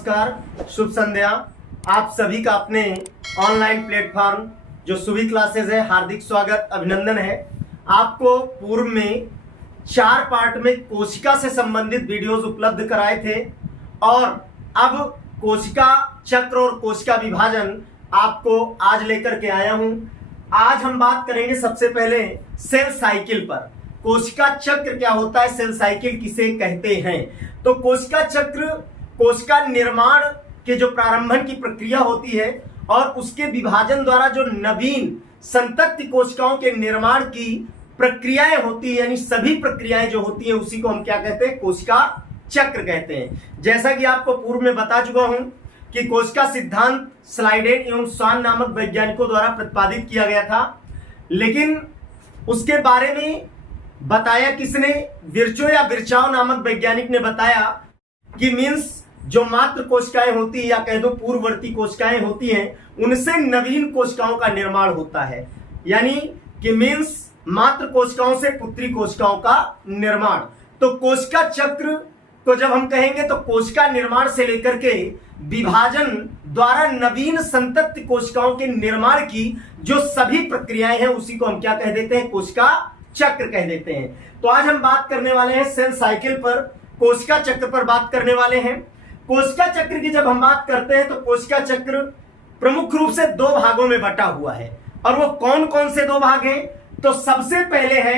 नमस्कार, शुभ संध्या। आप सभी का अपने ऑनलाइन प्लेटफॉर्म जो सुवी क्लासेस है हार्दिक स्वागत अभिनंदन है। आपको पूर्व में 4 पार्ट में कोशिका से संबंधित वीडियोस उपलब्ध कराए थे और अब कोशिका चक्र और कोशिका विभाजन आपको आज लेकर के आया हूं। आज हम बात करेंगे सबसे पहले सेल साइकिल पर। कोशिका चक्र क्या होता है, सेल साइकिल किसे कहते हैं। तो कोशिका चक्र कोशिका निर्माण के जो प्रारंभन की प्रक्रिया होती है और उसके विभाजन द्वारा जो नवीन संतति कोशिकाओं के निर्माण की प्रक्रियाएं होती है, यानी सभी प्रक्रियाएं जो होती हैं उसी को हम क्या कहते हैं, कोशिका चक्र कहते हैं। जैसा कि आपको पूर्व में बता चुका हूं कि कोशिका सिद्धांत स्लाइडेन एवं स्वान नामक वैज्ञानिकों द्वारा प्रतिपादित किया गया था, लेकिन उसके बारे में बताया किसने, विर्चो या विर्चाओ नामक वैज्ञानिक ने बताया कि मीन्स जो मात्र कोशिकाएं होती है या कह दो पूर्ववर्ती कोशिकाएं होती हैं उनसे नवीन कोशिकाओं का निर्माण होता है, यानी कि मीन्स मात्र कोशिकाओं से पुत्री कोशिकाओं का निर्माण। तो कोशिका चक्र को जब हम कहेंगे तो कोशिका निर्माण से लेकर के विभाजन द्वारा नवीन संतति कोशिकाओं के निर्माण की जो सभी प्रक्रियाएं हैं उसी को हम क्या कह देते हैं, कोशिका चक्र कह देते हैं। तो आज हम बात करने वाले हैं सेल साइकिल पर, कोशिका चक्र पर बात करने वाले हैं। कोशिका चक्र की जब हम बात करते हैं तो कोशिका चक्र प्रमुख रूप से 2 भागों में बटा हुआ है। और वो कौन कौन से 2 भाग हैं, तो सबसे पहले है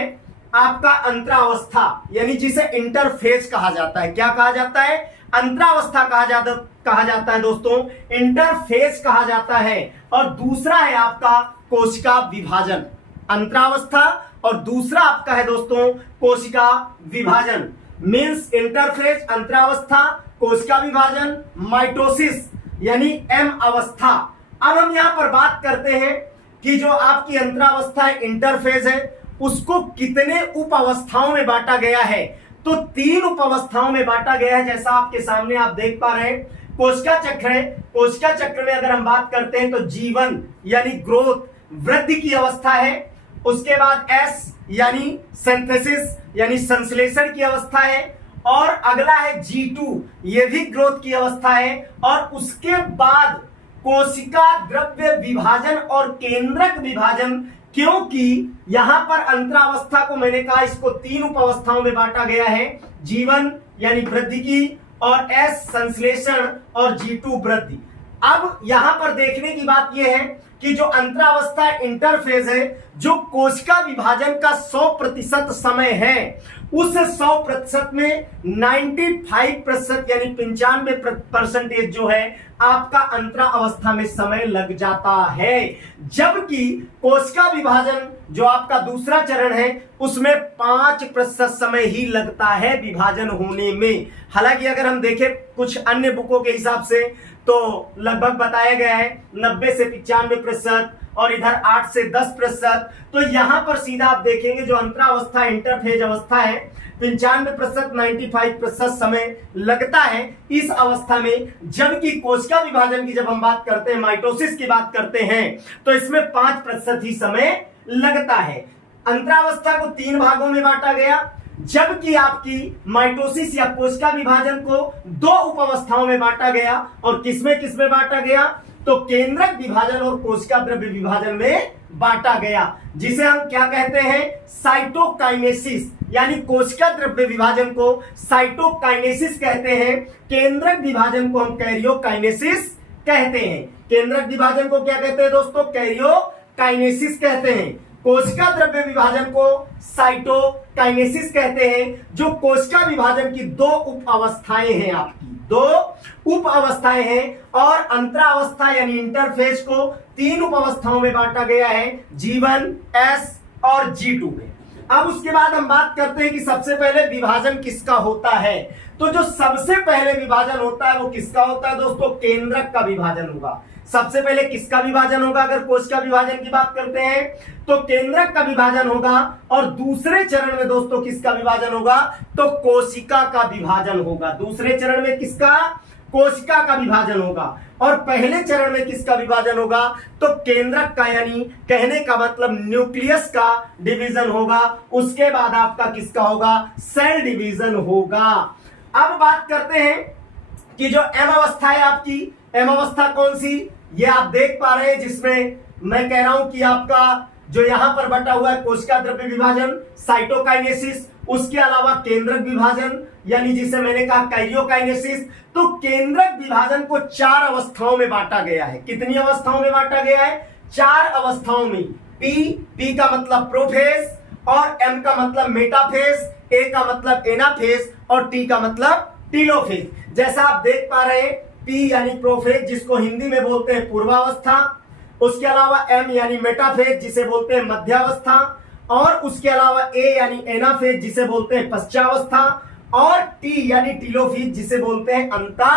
आपका अंतरावस्था, यानी जिसे इंटरफेज कहा जाता है। क्या कहा जाता है, अंतरावस्था कहा जाता है दोस्तों, इंटरफेज कहा जाता है। और दूसरा है आपका कोशिका विभाजन। अंतरावस्था और दूसरा आपका है दोस्तों कोशिका विभाजन। मीन्स इंटरफेज, अंतरावस्था, कोशिका विभाजन, माइटोसिस यानी एम अवस्था। अब हम यहां पर बात करते हैं कि जो आपकी अंतरावस्था है, इंटरफेज है, उसको कितने उप अवस्थाओं में बांटा गया है। तो 3 उप अवस्थाओं में बांटा गया है, जैसा आपके सामने आप देख पा रहे हैं। कोशिका चक्र है, कोशिका चक्र में अगर हम बात करते हैं तो जीवन यानी ग्रोथ, वृद्धि की अवस्था है। उसके बाद एस यानी सिंथेसिस यानी संश्लेषण की अवस्था है। और अगला है G2, ये भी ग्रोथ की अवस्था है। और उसके बाद कोशिका द्रव्य विभाजन और केंद्रक विभाजन, क्योंकि यहां पर अंतरावस्था को मैंने कहा इसको 3 उप अवस्थाओं में बांटा गया है, जीवन यानी वृद्धि की, और एस संश्लेषण और G2 वृद्धि। अब यहां पर देखने की बात यह है कि जो अंतरावस्था इंटरफेज है, जो कोशिका विभाजन का 100% समय है, उस 100% में 95% यानी 95% जो है आपका अंतरा अवस्था में समय लग जाता है। जबकि कोशिका विभाजन जो आपका दूसरा चरण है उसमें 5% समय ही लगता है विभाजन होने में। हालांकि अगर हम देखें कुछ अन्य बुकों के हिसाब से तो लगभग बताया गया है 90 से 95% और इधर 8 से 10%। तो यहां पर सीधा आप देखेंगे जो अंतरावस्था इंटरफेज अवस्था है 95% 95% समय लगता है इस अवस्था में। जबकि कोशिका विभाजन की जब हम बात करते हैं, माइटोसिस की बात करते हैं, तो इसमें 5% ही समय लगता है। अंतरावस्था को 3 भागों में बांटा गया, जबकि आपकी माइटोसिस या कोशिका विभाजन को 2 उप अवस्थाओं में बांटा गया। और किसमें बांटा गया, तो केंद्रक विभाजन और कोशिका द्रव्य विभाजन में बांटा गया, जिसे हम क्या कहते हैं, साइटोकाइनेसिस। यानी कोशिका द्रव्य विभाजन को साइटोकाइनेसिस कहते हैं, केंद्रक विभाजन को हम कैरियोकाइनेसिस कहते हैं। केंद्रक विभाजन को क्या कहते हैं दोस्तों, कैरियोकाइनेसिस कहते हैं। कोशिका द्रव्य विभाजन को साइटोकाइनेसिस कहते हैं। जो कोशिका विभाजन की 2 उप अवस्थाएं हैं, आपकी 2 उप अवस्थाएं हैं। और अंतरावस्था यानी इंटरफेज को 3 उप अवस्थाओं में बांटा गया है, G1, S और G2 में। अब उसके बाद हम बात करते हैं कि सबसे पहले विभाजन किसका होता है। तो जो सबसे पहले विभाजन होता है वो किसका होता है दोस्तों, केंद्रक का विभाजन होगा। सबसे पहले किसका विभाजन होगा, अगर कोशिका विभाजन की बात करते हैं तो केंद्रक का विभाजन होगा। और दूसरे चरण में दोस्तों किसका विभाजन होगा, तो कोशिका का विभाजन होगा। दूसरे चरण में किसका, कोशिका का विभाजन होगा। और पहले चरण में किसका विभाजन होगा, तो केंद्रक का, यानी कहने का मतलब न्यूक्लियस का डिवीजन होगा। उसके बाद आपका किसका होगा, सेल डिवीजन होगा। अब बात करते हैं कि जो एम अवस्था है आपकी, एम अवस्था कौन सी, ये आप देख पा रहे हैं, जिसमें मैं कह रहा हूं कि आपका जो यहां पर बटा हुआ है कोशिका द्रव्य विभाजन, साइटोकाइनेसिस, उसके अलावा केंद्रक विभाजन यानी जिसे मैंने कहा कैरियोकाइनेसिस। तो केंद्रक विभाजन को 4 अवस्थाओं में बांटा गया है। कितनी अवस्थाओं में बांटा गया है? 4 अवस्थाओं में। पी का मतलब प्रोफेज, और एम का मतलब मेटाफेज, ए का मतलब एनाफेज, और टी का मतलब टीलोफेज। जैसा आप देख पा रहे हैं, पी यानी प्रोफेज जिसको हिंदी में बोलते हैं पूर्वावस्था, उसके अलावा एम यानी मेटाफेज जिसे बोलते हैं मध्यावस्था, और उसके अलावा ए यानी एनाफेज जिसे बोलते हैं पश्चावस्था, और टी यानी टीलोफेज जिसे बोलते हैं अंता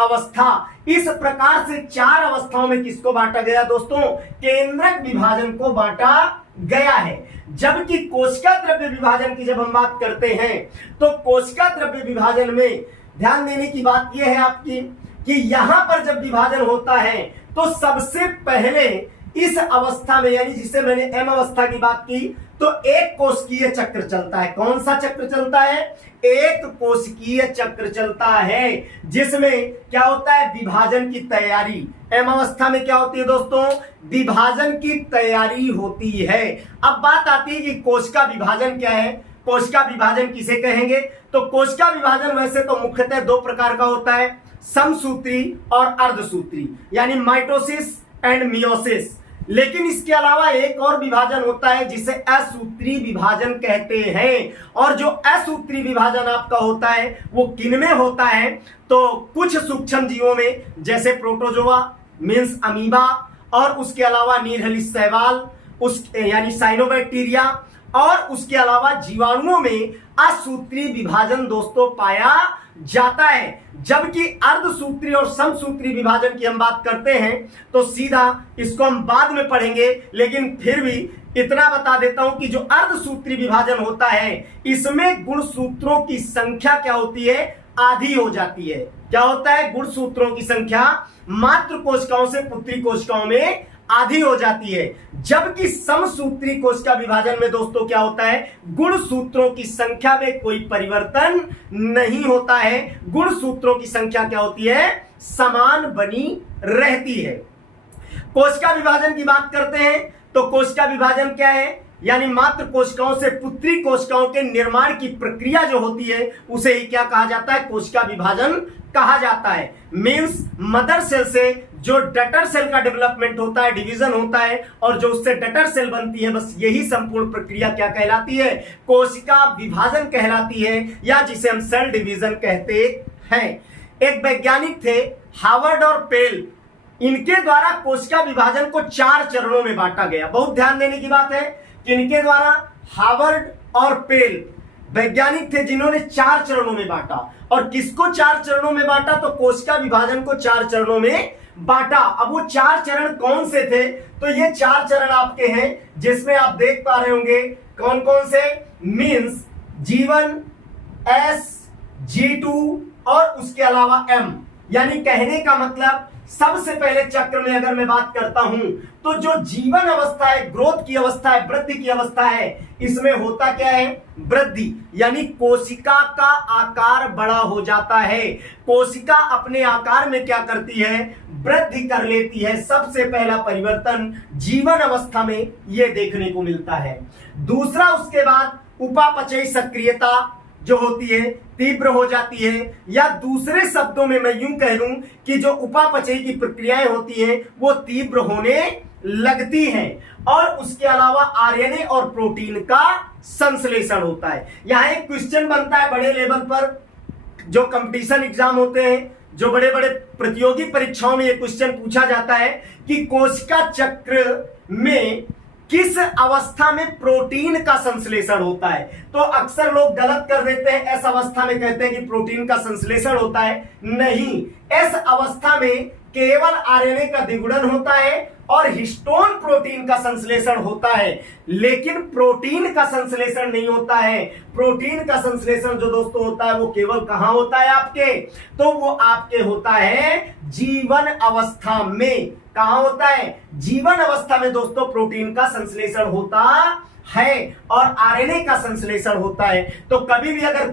अवस्था। इस प्रकार से 4 अवस्थाओं में किसको बांटा गया दोस्तों? केंद्रक विभाजन को बांटा गया है। जबकि कोशिका द्रव्य विभाजन की जब हम बात करते हैं तो कोशिका द्रव्य विभाजन में ध्यान देने की बात यह है आपकी कि यहां पर जब विभाजन होता है तो सबसे पहले इस अवस्था में, यानी जिसे मैंने एम अवस्था की बात की, तो एक कोशिकीय चक्र चलता है। कौन सा चक्र चलता है? एक कोशिकीय चक्र चलता है, जिसमें क्या होता है? विभाजन की तैयारी। एम अवस्था में क्या होती है दोस्तों? विभाजन की तैयारी होती है। अब बात आती है कि कोशिका विभाजन क्या है, कोशिका विभाजन किसे कहेंगे? तो कोशिका विभाजन वैसे तो मुख्यतः 2 प्रकार का होता है, समसूत्री और अर्धसूत्री, यानी माइटोसिस एंड मियोसिस। लेकिन इसके अलावा एक और विभाजन होता है जिसे असूत्री विभाजन कहते हैं। और जो असूत्री विभाजन आपका होता है वो किनमें होता है? तो कुछ सूक्ष्म जीवों में, जैसे प्रोटोजोआ मींस अमीबा, और उसके अलावा नीरहलिस शैवाल उस यानी साइनोबैक्टीरिया, और उसके अलावा जीवाणुओं में असूत्री विभाजन दोस्तों पाया जाता है। जबकि अर्धसूत्री और समसूत्री विभाजन की हम बात करते हैं तो सीधा इसको हम बाद में पढ़ेंगे, लेकिन फिर भी इतना बता देता हूं कि जो अर्धसूत्री विभाजन होता है इसमें गुणसूत्रों की संख्या क्या होती है? आधी हो जाती है। क्या होता है? गुणसूत्रों की संख्या मातृ कोशिकाओं से पुत्री कोशिकाओं में आधी हो जाती है। जबकि समसूत्री कोशिका विभाजन में दोस्तों क्या होता है? गुणसूत्रों की संख्या में कोई परिवर्तन नहीं होता है। गुणसूत्रों की संख्या क्या होती है? समान बनी रहती है। कोशिका विभाजन की बात करते हैं तो कोशिका विभाजन क्या है? यानी मातृ कोशिकाओं से पुत्री कोशिकाओं के निर्माण की प्रक्रिया जो होती है उसे ही क्या कहा जाता है? कोशिका विभाजन कहा जाता है। मींस मदर सेल से जो डटर सेल का डेवलपमेंट होता है, डिवीजन होता है, और जो उससे डटर सेल बनती है, बस यही संपूर्ण प्रक्रिया क्या कहलाती है? कोशिका विभाजन कहलाती है, या जिसे हम सेल डिवीजन कहते हैं। एक वैज्ञानिक थे हार्वर्ड और पेल, इनके द्वारा कोशिका विभाजन को 4 चरणों में बांटा गया। बहुत ध्यान देने की बात है कि इनके द्वारा हार्वर्ड और पेल वैज्ञानिक थे जिन्होंने 4 चरणों में बांटा। और किसको 4 चरणों में बांटा? तो कोशिका विभाजन को 4 चरणों में बांटा। अब वो 4 चरण कौन से थे? तो ये 4 चरण आपके हैं जिसमें आप देख पा रहे होंगे कौन कौन से। मींस G1, S, G2 और उसके अलावा M। यानी कहने का मतलब सबसे पहले चक्र में अगर मैं बात करता हूं तो जो जीवन अवस्था है, ग्रोथ की अवस्था है, वृद्धि की अवस्था है, इसमें होता क्या है? वृद्धि, यानी कोशिका का आकार बड़ा हो जाता है। कोशिका अपने आकार में क्या करती है? वृद्धि कर लेती है। सबसे पहला परिवर्तन जीवन अवस्था में यह देखने को मिलता है। दूसरा, उसके बाद उपापचयी सक्रियता जो होती है तीव्र हो जाती है, या दूसरे शब्दों में मैं यूं कह लूं कि जो उपापचयी की प्रक्रियाएं होती हैं वो तीव्र होने लगती हैं। और उसके अलावा आरएनए और प्रोटीन का संश्लेषण होता है। यहां एक क्वेश्चन बनता है बड़े लेवल पर, जो कंपटीशन एग्जाम होते हैं, जो बड़े बड़े प्रतियोगी परीक्षाओं में ये क्वेश्चन पूछा जाता है कि कोशिका चक्र में किस अवस्था में प्रोटीन का संश्लेषण होता है। तो अक्सर लोग गलत कर देते हैं, एस अवस्था में कहते हैं कि प्रोटीन का संश्लेषण होता है। नहीं, एस अवस्था में केवल आरएनए का द्विगुणन होता है और हिस्टोन प्रोटीन का संश्लेषण होता है, लेकिन प्रोटीन का संश्लेषण नहीं होता है। प्रोटीन का संश्लेषण जो दोस्तों होता है वो केवल कहां होता है आपके? तो वो आपके होता है जीवन अवस्था में। कहां होता है? जीवन अवस्था में दोस्तों प्रोटीन का संश्लेषण होता है और आरएनए का संश्लेषण होता है। तो कभी भी अगर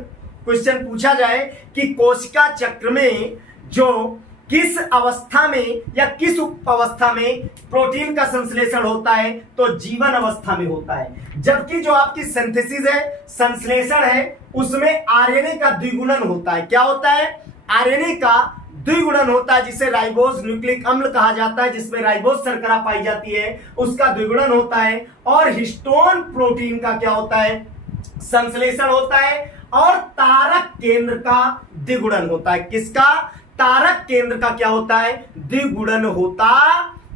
क्वेश्चन पूछा जाए कि कोशिका चक्र में जो किस अवस्था में या किस उप अवस्था में प्रोटीन का संश्लेषण होता है, तो जीवन अवस्था में होता है। जबकि जो आपकी सिंथेसिस है, संश्लेषण है, उसमें आरएनए का द्विगुणन होता है। क्या होता है? आरएनए का द्विगुणन होता है, जिसे राइबोज न्यूक्लिक अम्ल कहा जाता है, जिसमें राइबोज शर्करा पाई जाती है, उसका द्विगुणन होता है। और हिस्टोन प्रोटीन का क्या होता है? संश्लेषण होता है। और तारक केंद्र का द्विगुणन होता है। किसका? तारक केंद्र का क्या होता है? द्विगुणन होता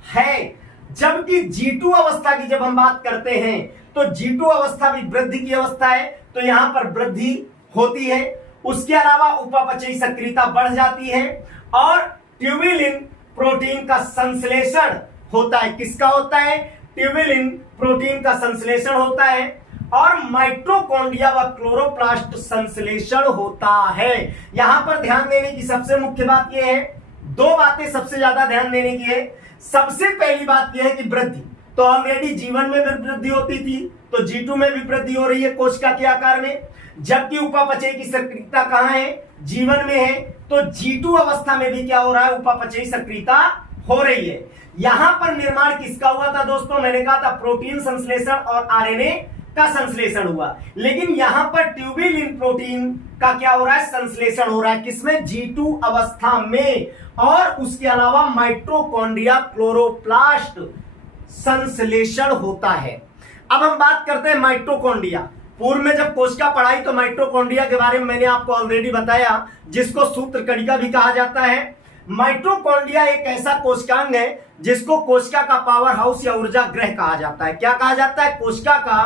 है। जबकि G2 अवस्था की जब हम बात करते हैं, तो G2 अवस्था भी वृद्धि की अवस्था है, तो यहां पर वृद्धि होती है। उसके अलावा उपापचयी सक्रियता बढ़ जाती है और ट्यूबिलिन प्रोटीन का संश्लेषण होता है। किसका होता है? ट्यूबिलिन प्रोटीन का संश्लेषण होता है और माइटोकॉन्ड्रिया व क्लोरोप्लास्ट संश्लेषण होता है। यहां पर ध्यान देने की सबसे मुख्य बात यह है, दो बातें सबसे ज्यादा ध्यान देने की है। सबसे पहली बात यह है कि वृद्धि, तो ऑलरेडी जीवन में भी वृद्धि होती थी, तो G2 में भी वृद्धि हो रही है कोशिका के आकार में। जबकि उपापचय की सक्रियता कहां है? जीवन में है। तो G2 अवस्था में भी क्या हो रहा है? उपापचयी सक्रियता हो रही है। यहां पर निर्माण किसका हुआ था दोस्तों? मैंने कहा था प्रोटीन संश्लेषण और आरएनए का संश्लेषण हुआ। लेकिन यहां पर ट्यूबिलिन प्रोटीन का क्या हो रहा है? संश्लेषण हो रहा है। किसमें? G2 अवस्था में। और उसके अलावा माइटोकॉन्ड्रिया क्लोरोप्लास्ट संश्लेषण होता है। अब हम बात करते हैं माइटोकॉन्ड्रिया। पूर्व में जब कोशिका पढ़ाई तो माइटोकॉन्ड्रिया के बारे में मैंने आपको ऑलरेडी बताया, जिसको सूत्र कणिका भी कहा जाता है। माइटोकॉन्ड्रिया एक ऐसा कोशिकांग है जिसको कोशिका का पावर हाउस या ऊर्जा गृह कहा जाता है। क्या कहा जाता है? कोशिका का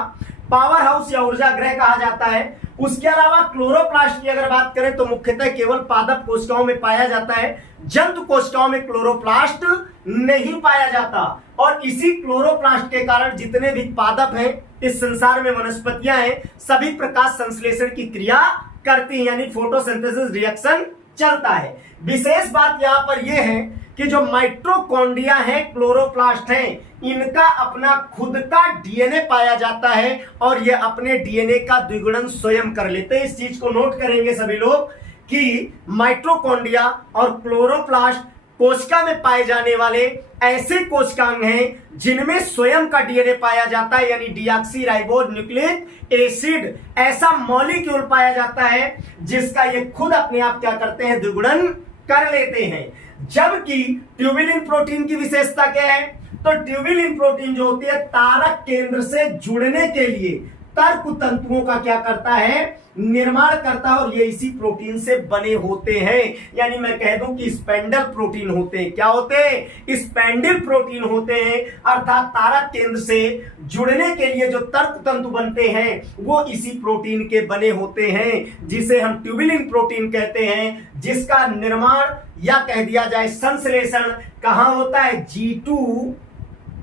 पावर हाउस या ऊर्जा गृह कहा जाता है। उसके अलावा क्लोरोप्लास्ट की अगर बात करें तो मुख्यतः केवल पादप कोशिकाओं में पाया जाता है, जंतु कोशिकाओं में क्लोरोप्लास्ट नहीं पाया जाता। और इसी क्लोरोप्लास्ट के कारण जितने भी पादप हैं इस संसार में, वनस्पतियां हैं, सभी प्रकाश संश्लेषण की क्रिया करती हैं, यानी फोटोसिंथेसिस रिएक्शन चलता है। विशेष बात यहां पर यह है कि जो माइटोकॉन्ड्रिया है, क्लोरोप्लास्ट है, इनका अपना खुद का डीएनए पाया जाता है और ये अपने डीएनए का द्विगुणन स्वयं कर लेते हैं। इस चीज को नोट करेंगे सभी लोग कि माइटोकॉन्ड्रिया और क्लोरोप्लास्ट कोशिका में पाए जाने वाले ऐसे कोशिकांग हैं जिनमें स्वयं का डीएनए पाया जाता है, यानी डीऑक्सीराइबोज न्यूक्लिक एसिड ऐसा मॉलिक्यूल पाया जाता है जिसका ये खुद अपने आप क्या करते हैं? द्विगुणन कर लेते हैं। जबकि ट्यूबिलिन प्रोटीन की विशेषता क्या है? तो ट्यूबिलिन प्रोटीन जो होती है तारक केंद्र से जुड़ने के लिए तर्क तंतुओं का क्या करता है? निर्माण करता है और ये इसी प्रोटीन से बने होते हैं। यानी मैं कह दूं कि स्पेंडल प्रोटीन होते हैं। क्या होते हैं? स्पेंडल प्रोटीन होते हैं, अर्थात तारक केंद्र से जुड़ने के लिए जो तर्क तंतु बनते हैं वो इसी प्रोटीन के बने होते हैं, जिसे हम ट्यूबिलिन प्रोटीन कहते हैं, जिसका निर्माण या कह दिया जाए संश्लेषण कहां होता है? G2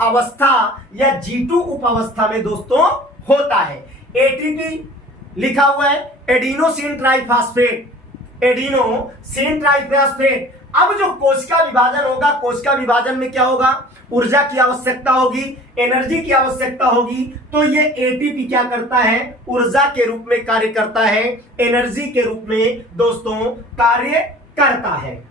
अवस्था या G2 उप अवस्था में दोस्तों होता है। एटीपी लिखा हुआ है, एडिनोसिन ट्राइफॉस्फेट, एडिनोसिन ट्राइफॉस्फेट। अब जो कोशिका विभाजन होगा, कोशिका विभाजन में क्या होगा? ऊर्जा की आवश्यकता होगी, एनर्जी की आवश्यकता होगी, तो ये एटीपी क्या करता है? ऊर्जा के रूप में कार्य करता है, एनर्जी के रूप में दोस्तों कार्य करता है।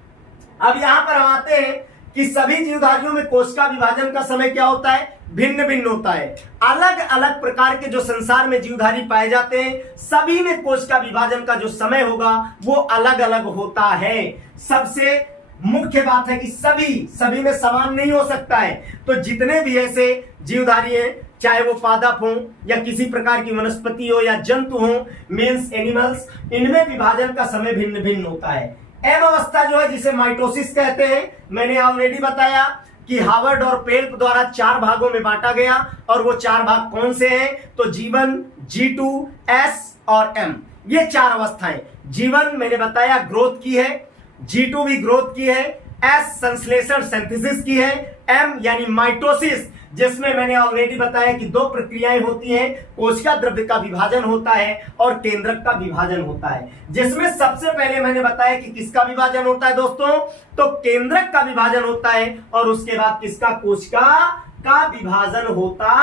अब यहां पर हम आते हैं कि सभी जीवधारियों में कोशिका विभाजन का समय क्या होता है? भिन्न भिन्न होता है। अलग अलग प्रकार के जो संसार में जीवधारी पाए जाते हैं, सभी में कोशिका विभाजन का जो समय होगा वो अलग अलग होता है। सबसे मुख्य बात है कि सभी में समान नहीं हो सकता है। तो जितने भी ऐसे जीवधारी हैं, चाहे वो पादप हो या किसी प्रकार की वनस्पति हो या जंतु हो, मीन्स एनिमल्स, इनमें विभाजन का समय भिन्न भिन्न होता है। एम अवस्था जो है जिसे माइटोसिस कहते हैं, मैंने ऑलरेडी बताया कि हार्वर्ड और पेल्प द्वारा 4 भागों में बांटा गया। और वो 4 भाग कौन से हैं? तो G1, G2, S और M, ये 4 अवस्थाएं। G1 मैंने बताया ग्रोथ की है, G2 भी ग्रोथ की है, S संश्लेषण सिंथेसिस की है, M यानी माइटोसिस, जिसमें मैंने ऑलरेडी बताया कि 2 प्रक्रियाएं होती हैं, कोशिका द्रव्य का विभाजन होता है और केंद्रक का विभाजन होता है। जिसमें सबसे पहले मैंने बताया कि किसका विभाजन होता है दोस्तों? तो केंद्रक का विभाजन होता है और उसके बाद किसका? कोशिका का विभाजन होता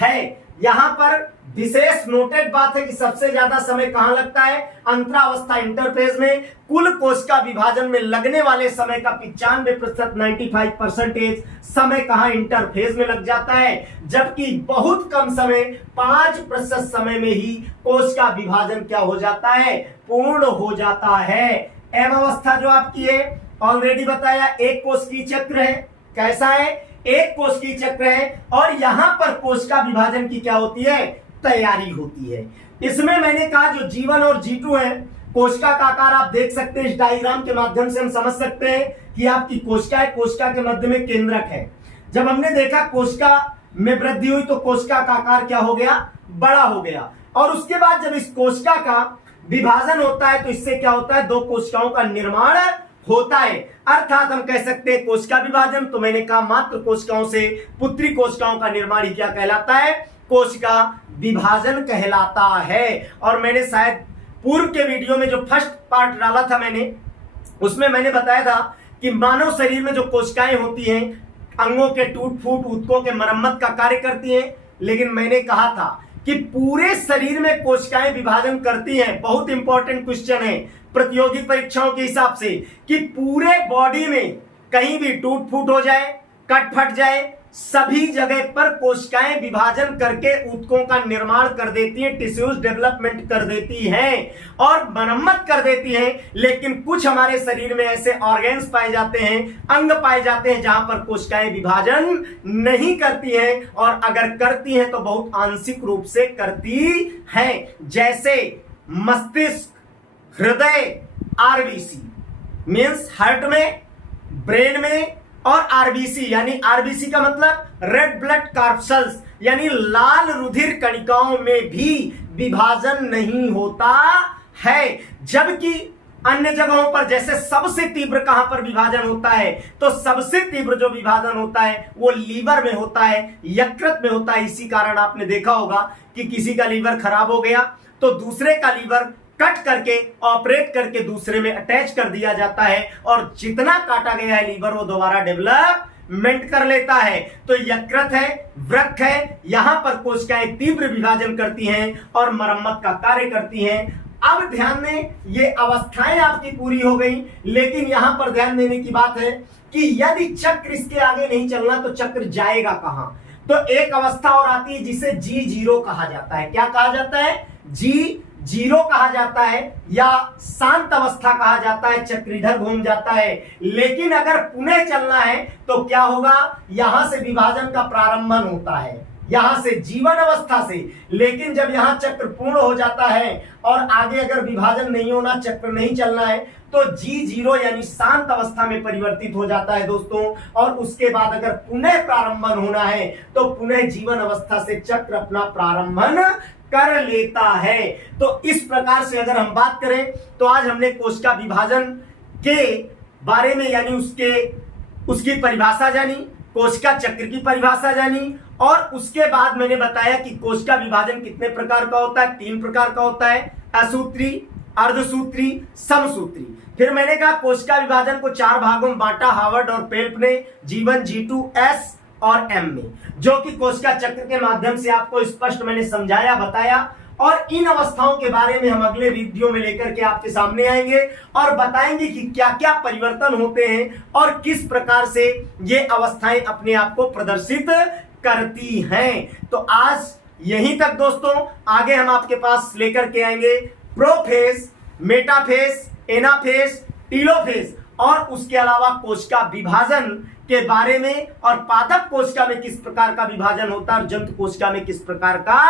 है। यहां पर विशेष नोटेड बात है कि सबसे ज्यादा समय कहां लगता है, अंतरावस्था इंटरफेज में। कुल कोशिका विभाजन में लगने वाले समय का 95% 95% समय कहां, इंटरफेज में लग जाता है, जबकि बहुत कम समय 5% समय में ही कोशिका विभाजन क्या हो जाता है, पूर्ण हो जाता है। एम अवस्था जो आपकी है ऑलरेडी बताया, एक कोशिकीय चक्र है। कैसा है, एक कोशिकीय चक्र है और यहां पर कोशिका विभाजन की क्या होती है, तैयारी होती है। इसमें मैंने कहा जो G1 और G2 है, कोशिका का आकार आप देख सकते हैं, इस डायग्राम के माध्यम से हम समझ सकते हैं कि आपकी कोशिका है, कोशिका के मध्य में केंद्रक है। जब हमने देखा कोशिका में वृद्धि हुई तो कोशिका का आकार क्या हो गया, बड़ा हो गया। और उसके बाद जब इस कोशिका का विभाजन होता है तो इससे क्या होता है, दो कोशिकाओं का निर्माण होता है। अर्थात हम कह सकते हैं कोशिका विभाजन, तो मैंने कहा मात्र कोशिकाओं से पुत्री कोशिकाओं का निर्माण ही क्या कहलाता है, कोशिका विभाजन कहलाता है। और मैंने शायद पूर्व के वीडियो में जो फर्स्ट पार्ट डाला था मैंने, उसमें मैंने बताया था कि मानव शरीर में जो कोशिकाएं होती हैं अंगों के टूट फूट ऊतकों के मरम्मत का कार्य करती हैं, लेकिन मैंने कहा था कि पूरे शरीर में कोशिकाएं विभाजन करती हैं। बहुत इंपॉर्टेंट क्वेश्चन है प्रतियोगी परीक्षाओं के हिसाब से कि पूरे बॉडी में कहीं भी टूट फूट हो जाए, कट फट जाए, सभी जगह पर कोशिकाएं विभाजन करके ऊतकों का निर्माण कर देती हैं, टिश्यूज डेवलपमेंट कर देती हैं और मरम्मत कर देती हैं। लेकिन कुछ हमारे शरीर में ऐसे ऑर्गेन्स पाए जाते हैं, अंग पाए जाते हैं जहां पर कोशिकाएं विभाजन नहीं करती हैं, और अगर करती हैं तो बहुत आंशिक रूप से करती हैं। जैसे मस्तिष्क, हृदय, आरबीसी मीन्स हार्ट में, ब्रेन में, और आरबीसी यानी आरबीसी का मतलब रेड ब्लड कार्पसल्स यानी लाल रुधिर कणिकाओं में भी विभाजन नहीं होता है। जबकि अन्य जगहों पर जैसे सबसे तीव्र कहां पर विभाजन होता है, तो सबसे तीव्र जो विभाजन होता है वो लीवर में होता है, यकृत में होता है। इसी कारण आपने देखा होगा कि किसी का लीवर खराब हो गया तो दूसरे का लीवर कट करके ऑपरेट करके दूसरे में अटैच कर दिया जाता है, और जितना काटा गया है लीवर वो दोबारा डेवलपमेंट कर लेता है। तो यकृत है, वृक्क है, यहां पर कोशिकाएं तीव्र विभाजन करती हैं और मरम्मत का कार्य करती हैं। अब ध्यान दें, ये अवस्थाएं आपकी पूरी हो गई, लेकिन यहां पर ध्यान देने की बात है कि यदि चक्र इसके आगे नहीं चलना तो चक्र जाएगा कहां। तो एक अवस्था और आती है जिसे G0 कहा जाता है। क्या कहा जाता है, G0 कहा जाता है या शांत अवस्था कहा जाता है, चक्र इधर घूम जाता है। लेकिन अगर पुनः चलना है तो क्या होगा, यहां से विभाजन का प्रारंभन होता है, यहां से जीवन अवस्था से। लेकिन जब यहां चक्र पूर्ण हो जाता है और आगे अगर विभाजन नहीं होना, चक्र नहीं चलना है, तो G0 यानी शांत अवस्था में परिवर्तित हो जाता है दोस्तों। और उसके बाद अगर पुनः प्रारंभन होना है तो पुनः जीवन अवस्था से चक्र अपना प्रारंभन कर लेता है। तो इस प्रकार से अगर हम बात करें तो आज हमने कोशिका विभाजन के बारे में यानी उसकी परिभाषा जानी, कोशिका चक्र की परिभाषा जानी, और उसके बाद मैंने बताया कि कोशिका विभाजन कितने प्रकार का होता है, 3 प्रकार का होता है, असूत्री, अर्धसूत्री, समसूत्री। फिर मैंने कहा कोशिका विभाजन को 4 भागों में बांटा हार्वर्ड और पेल्प ने, G1, G2, S और M में, जो कि कोशिका चक्र के माध्यम से आपको स्पष्ट मैंने समझाया, बताया। और इन अवस्थाओं के बारे में हम अगले वीडियो में लेकर के आपके सामने आएंगे और बताएंगे कि क्या क्या परिवर्तन होते हैं और किस प्रकार से ये अवस्थाएं अपने आप को प्रदर्शित करती हैं। तो आज यहीं तक दोस्तों, आगे हम आपके पास लेकर के आएंगे प्रोफेज, मेटाफेज, एनाफेज, टीलोफेज और उसके अलावा कोशिका विभाजन के बारे में, और पादप कोशिका में किस प्रकार का विभाजन होता है और जंतु कोशिका में किस प्रकार का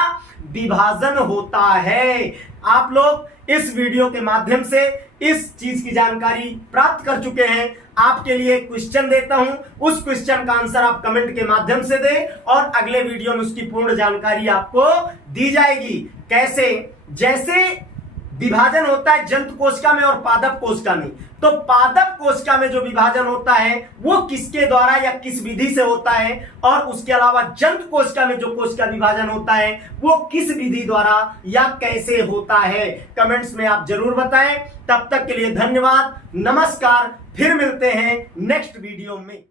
विभाजन होता है। आप लोग इस वीडियो के माध्यम से इस चीज की जानकारी प्राप्त कर चुके हैं। आपके लिए क्वेश्चन देता हूं, उस क्वेश्चन का आंसर आप कमेंट के माध्यम से दें और अगले वीडियो में उसकी पूर्ण जानकारी आपको दी जाएगी। कैसे, जैसे विभाजन होता है जंतु कोशिका में और पादप कोशिका में, तो पादप कोशिका में जो विभाजन होता है वो किसके द्वारा या किस विधि से होता है, और उसके अलावा जंतु कोशिका में जो कोशिका विभाजन होता है वो किस विधि द्वारा या कैसे होता है। कमेंट्स में आप जरूर बताएं। तब तक के लिए धन्यवाद, नमस्कार, फिर मिलते हैं नेक्स्ट वीडियो में।